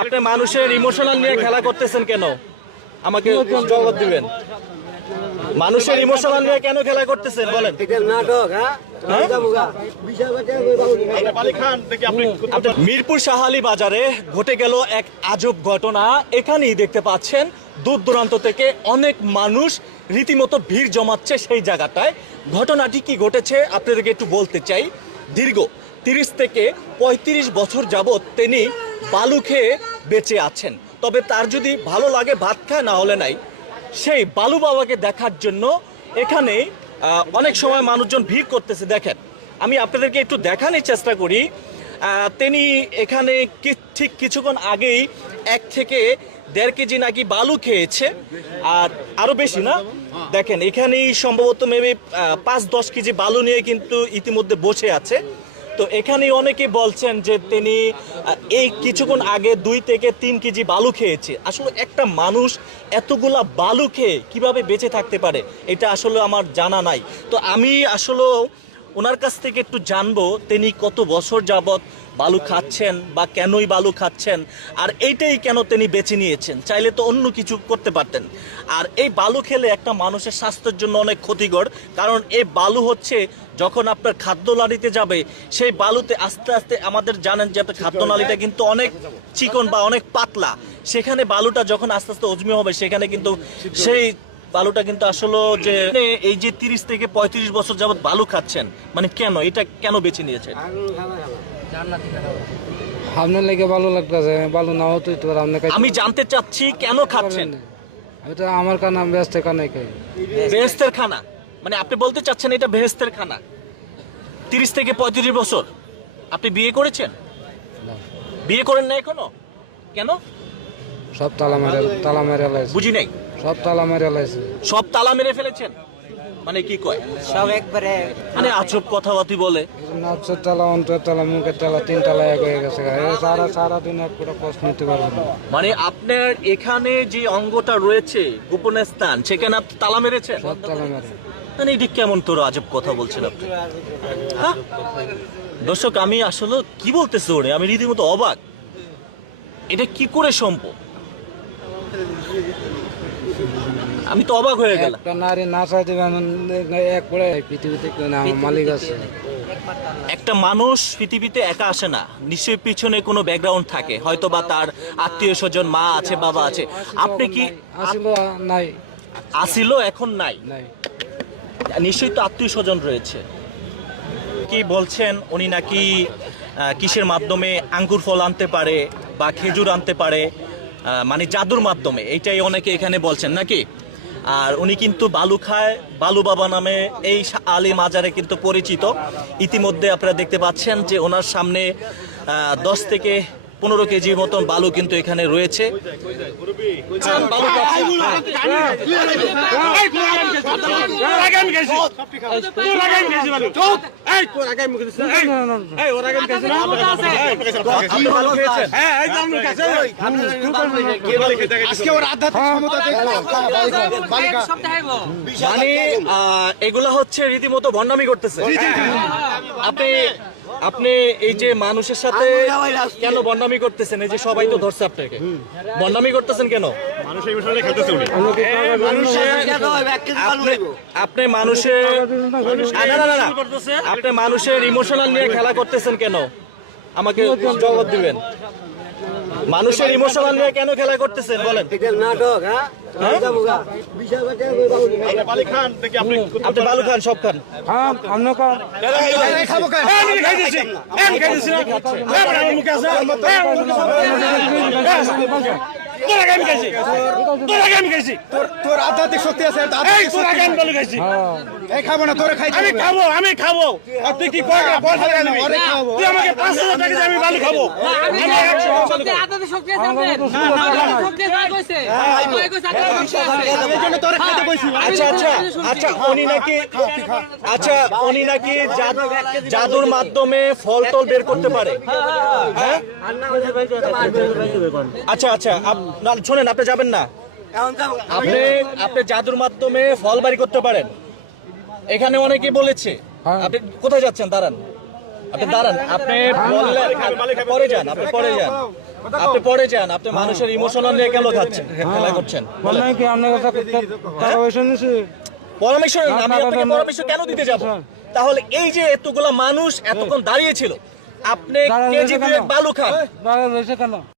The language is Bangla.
আপনি মানুষের ইমোশনাল নিয়ে খেলা করতেছেন কেন? আমাকে জবাব দিবেন। মানুষের ইমোশনাল নিয়ে কেন খেলা করতেছেন? বলেন। নাটক হ্যাঁ? হ্যাঁ? মিরপুর শাহালি বাজারে ঘটে গেল এক আজব ঘটনা। এখানেই দেখতে পাচ্ছেন দূর দূরান্ত থেকে অনেক মানুষ রীতিমতো ভিড় জমাচ্ছে সেই জায়গাটায়। ঘটনাটি কি ঘটেছে আপনাদেরকে একটু বলতে চাই। দীর্ঘ তিরিশ থেকে পঁয়ত্রিশ বছর যাবৎ তিনি বালু খেয়ে বেঁচে আছেন। তবে তার যদি ভালো লাগে, ভাত খায়, না হলে নাই। সেই বালু বাবাকে দেখার জন্য এখানে অনেক সময় মানুষজন ভিড় করতেছে। দেখেন, আমি আপনাদেরকে একটু দেখানোর চেষ্টা করি। তিনি এখানে ঠিক কিছুক্ষণ আগেই এক থেকে দেড় কেজি নাকি বালু খেয়েছে। আর আরও বেশি না? দেখেন, এখানেই সম্ভবত মেবি পাঁচ দশ কেজি বালু নিয়ে কিন্তু ইতিমধ্যে বসে আছে। তো এখানে অনেকে বলছেন যে তিনি এই কিছুক্ষণ আগে দুই থেকে তিন কেজি বালু খেয়েছে। আসলে একটা মানুষ এতগুলা বালু খেয়ে কীভাবে বেঁচে থাকতে পারে? এটা আসলে আমার জানা নাই। তো আমি আসলে ওনার কাছ থেকে একটু জানব তিনি কত বছর যাবত বালু খাচ্ছেন বা কেনই বালু খাচ্ছেন, আর এইটাই কেন তিনি বেছে নিয়েছেন? চাইলে তো অন্য কিছু করতে পারতেন। আর এই বালু খেলে একটা মানুষের স্বাস্থ্যের জন্য অনেক ক্ষতিকর, কারণ এই বালু হচ্ছে যখন আপনার খাদ্য নালীতে যাবে, সেই বালুতে আস্তে আস্তে আমাদের জানেন যে আপনার খাদ্য নালীটা কিন্তু অনেক চিকন বা অনেক পাতলা। সেখানে বালুটা যখন আস্তে আস্তে অজমি হবে, সেখানে কিন্তু সেই বালুটা কিন্তু আসলে যে এই যে তিরিশ থেকে পঁয়ত্রিশ বছর যাবত বালু খাচ্ছেন মানে কেন? এটা কেন বেছে নিয়েছেন? আপনার লেগে ভালো লাগতেছে ভালো নাও তো তো আপনি আমি জানতে চাচ্ছি কেন খাচ্ছেন? এটা আমার কানা ব্যস্ত কানে খাই। বেহেস্তের খানা? মানে আপনি বলতে চাচ্ছেন এটা বেহেস্তের খানা? তিরিশ থেকে পঁয়ত্রিশ বছর। আপনি বিয়ে করেছেন? বিয়ে করেন না এখনও? কেন? সব তালা মেরে তালা মেরে লাইছে। বুঝি নাই? সব তালা মেরে লাইছে। সব তালা মেরে ফেলেছেন? মানে কি কয়? সব একবারে মানে আজব কথাবার্তি বলে। নাচের তালা অন্তর তালা মুখের তালা তিন তালা এক হয়ে গেছে সারা সারা দিন এক পুরো কষ্ট নিতে পারব না। মানে আপনার এখানে যে অঙ্গটা রয়েছে গোপন স্থান সেখানে আপনি তালা মেরেছেন? সব তালা মেরে। মানে এটি কেমন তোর আজব কথা বলছেন আপনি? হ্যাঁ? দর্শক আমি আসলে কি বলতেছে ওরে? আমি রীতিমতো অবাক। এটা কি করে সম্ভব? আমি তো অবাক হয়ে গেলাম। একটা নারী দেবে এমন এক পড়ে পৃথিবীতে কেউ না আমার মালিক আছে। একটা মানুষ পৃথিবীতে একা আসে না। নিশ্চয়ই পিছনে কোনো ব্যাকগ্রাউন্ড থাকে। হয়তো বা তার আত্মীয় স্বজন মা আছে বাবা আছে। আপনি কি আসিল নাই। আসিল এখন নাই। নিশ্চয়ই তো আত্মীয় স্বজন রয়েছে। কি বলছেন? উনি নাকি কিসের মাধ্যমে আঙ্গুর ফল আনতে পারে বা খেজুর আনতে পারে? মানে জাদুর মাধ্যমে, এইটাই অনেকে এখানে বলছেন নাকি? আর উনি কিন্তু বালুখায় বালু বাবা নামে এই আলী মাজারে কিন্তু পরিচিত। ইতিমধ্যে আপনারা দেখতে পাচ্ছেন যে ওনার সামনে দশ থেকে পনেরো কেজির মতন বালু কিন্তু এখানে রয়েছে? মানে এগুলা হচ্ছে রীতিমতো ভণ্ডামি করতেছে আপনি আপনি এই যে মানুষের সাথে কেন বন্ডামি করতেছেন? এই যে সবাই তো ধরছে আপনাকে। বন্ডামি করতেছেন কেন? আপনি- মানুষের। আপনি মানুষের ইমোশনাল নিয়ে খেলা করতেছেন কেন? আমাকে জবাব দিবেন। মানুষের ইমোশনাল নিয়ে কেন খেলা করতেছেন? বলেন। নাটক হ্যাঁ? আপনি বালু খান সব খান হ্যাঁ আমরা কার তোর আধ্যাত্মিক শক্তি আছে আধ্যাত্মিক শক্তি এই খাব না তোরে খাইতে আমি খাব আমি খাব। আর তুই কি কয় বল হাজার নিবি? তুই আমাকে পাঁচ হাজার টাকা দিয়ে আমি বালু খাব। আমি একশো এই জন্য তোরে খাইতে কইছি আচ্ছা আচ্ছা আচ্ছা উনি নাকি আচ্ছা উনি নাকি জাদুর মাধ্যমে ফল টল বের করতে পারে। হ্যাঁ। আচ্ছা আচ্ছা আপ- না, শোনেন আপনি যাবেন না। আপনি আপনি জাদুর মাধ্যমে ফল বাড়ি করতে পারেন। এখানে অনেকে বলেছে হ্যাঁ। আপনি কোথায় যাচ্ছেন? দাঁড়ান। আপনি দাঁড়ান। আপনি বললেন পরে যান আপনি পরে যান। আপনি পরে যান আপনি মানুষের ইমোশনাল নিয়ে কেন খাচ্ছেন? খেলা করছেন? বলেন। বললেন কি আপনার কাছে টাকা নিছি পরামর্শ আমি আপনাকে। পরামর্শ কেন দিতে যাব? তাহলে এই যে এতগুলা মানুষ এতক্ষণ দাঁড়িয়ে ছিল আপনি কেজি বালু খান। দাঁড়া রয়েছে কেন?